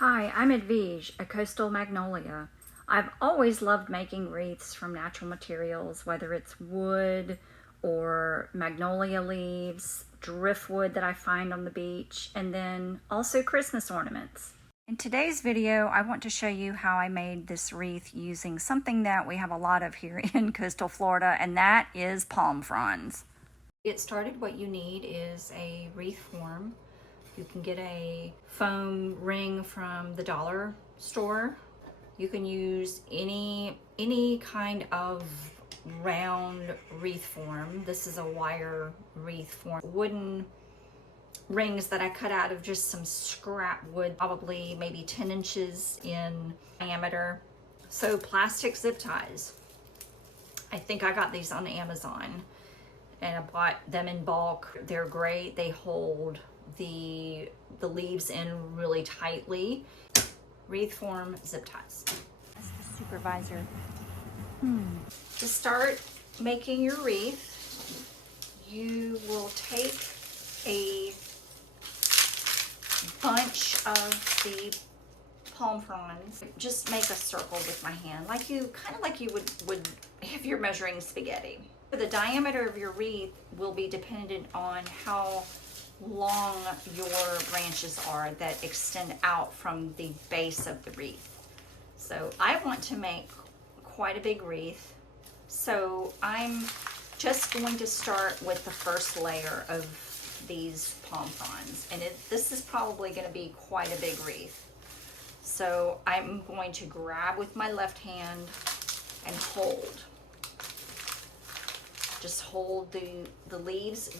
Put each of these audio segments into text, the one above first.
Hi, I'm Edwige, a coastal magnolia. I've always loved making wreaths from natural materials, whether it's wood or magnolia leaves, driftwood that I find on the beach, and then also Christmas ornaments. In today's video, I want to show you how I made this wreath using something that we have a lot of here in coastal Florida, and that is palm fronds. To get started, what you need is a wreath form. You can get a foam ring from the dollar store. You can use any kind of round wreath form. This is a wire wreath form. Wooden rings that I cut out of just some scrap wood, probably maybe 10 inches in diameter. So plastic zip ties. I think I got these on Amazon and I bought them in bulk. They're great. They hold the leaves in really tightly. Wreath form zip ties. That's the supervisor. To start making your wreath, you will take a bunch of the palm fronds. Just make a circle with my hand, kind of like you would if you're measuring spaghetti. The diameter of your wreath will be dependent on how long your branches are that extend out from the base of the wreath. So I want to make quite a big wreath, so I'm just going to start with the first layer of these palm fronds, and this is probably going to be quite a big wreath. So I'm going to grab with my left hand and just hold the leaves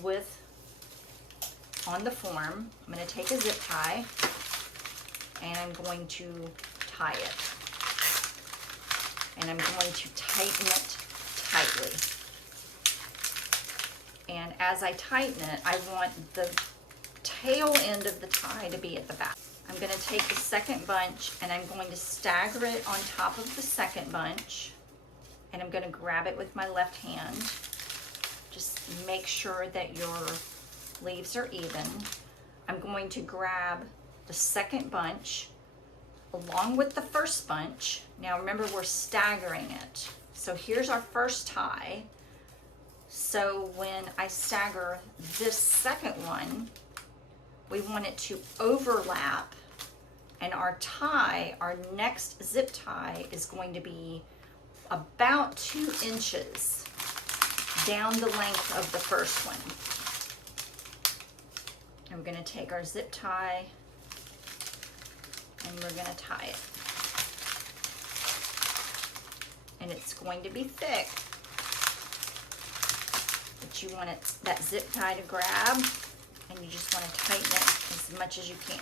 on the form. I'm going to take a zip tie and I'm going to tie it. And I'm going to tighten it tightly. And as I tighten it, I want the tail end of the tie to be at the back. I'm going to take the second bunch and I'm going to stagger it on top of the second bunch. And I'm going to grab it with my left hand. Just make sure that your leaves are even. I'm going to grab the second bunch along with the first bunch. Now remember, we're staggering it. So here's our first tie. So when I stagger this second one, we want it to overlap, and our next zip tie is going to be about 2 inches down the length of the first one. And we're going to take our zip tie and we're going to tie it. And it's going to be thick, but you want that zip tie to grab, and you just want to tighten it as much as you can.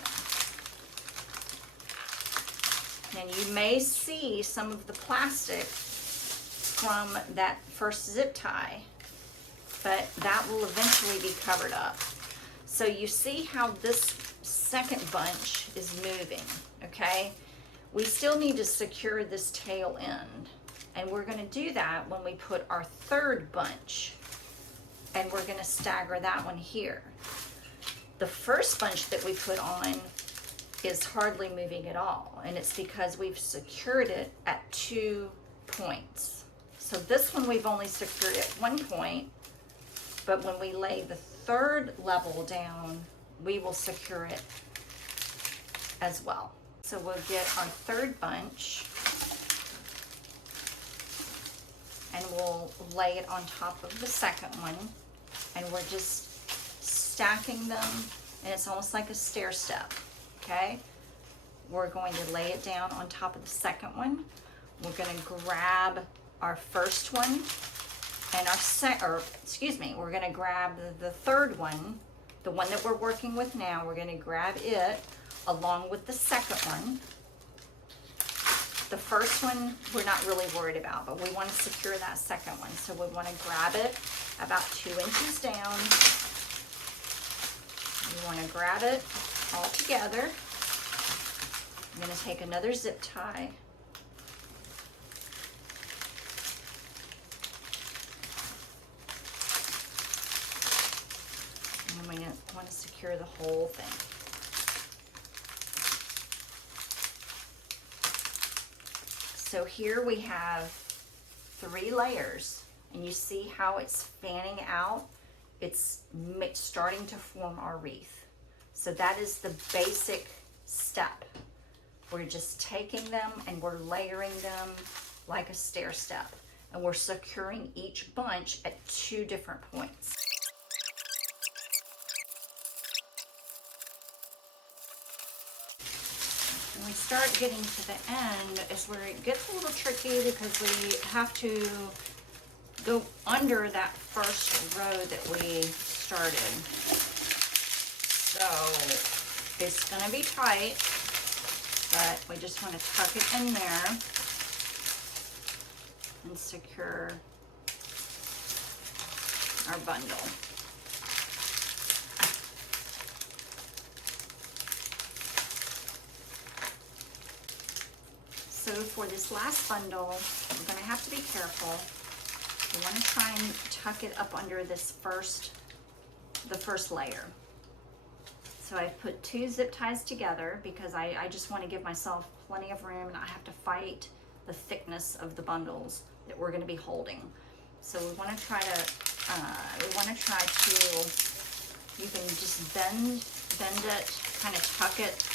And you may see some of the plastic from that first zip tie, but that will eventually be covered up. So you see how this second bunch is moving, okay? We still need to secure this tail end, and we're going to do that when we put our third bunch, and we're going to stagger that one here. The first bunch that we put on is hardly moving at all, and it's because we've secured it at 2 points. So this one we've only secured at 1 point, but when we lay the third level down, we will secure it as well. So we'll get our third bunch and we'll lay it on top of the second one, and we're just stacking them, and it's almost like a stair step, okay? We're going to lay it down on top of the second one. We're going to grab our first one and we're going to grab the third one, the one that we're working with now. We're going to grab it along with the second one. The first one we're not really worried about, but we want to secure that second one. So we want to grab it about 2 inches down. You want to grab it all together. I'm going to take another zip tie. And we want to secure the whole thing. So here we have 3 layers, and you see how it's fanning out? It's starting to form our wreath. So that is the basic step. We're just taking them and we're layering them like a stair step, and we're securing each bunch at 2 different points. When we start getting to the end is where it gets a little tricky, because we have to go under that first row that we started. So it's going to be tight, but we just want to tuck it in there and secure our bundle. So for this last bundle, we're going to have to be careful. We want to try and tuck it up under this the first layer. So I've put 2 zip ties together because I just want to give myself plenty of room, and I have to fight the thickness of the bundles that we're going to be holding. So we want to try to, you can just bend it, kind of tuck it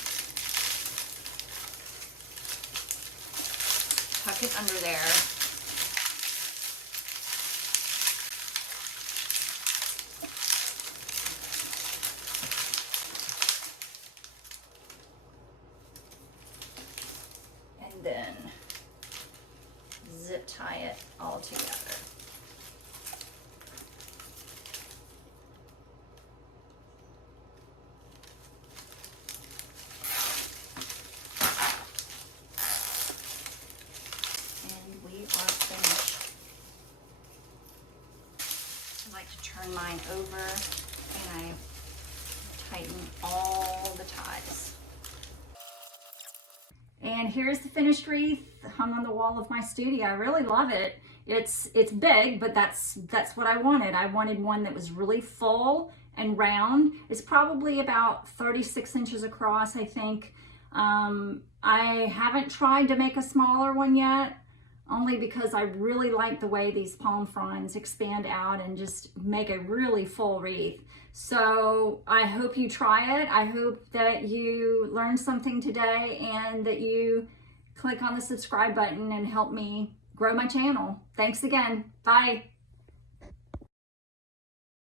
under there. And then zip tie it all together. I like to turn mine over and I tighten all the ties. And here's the finished wreath hung on the wall of my studio. I really love it. It's big, but that's what I wanted. I wanted one that was really full and round. It's probably about 36 inches across, I think. I haven't tried to make a smaller one yet, only because I really like the way these palm fronds expand out and just make a really full wreath. So I hope you try it. I hope that you learned something today and that you click on the subscribe button and help me grow my channel. Thanks again. Bye.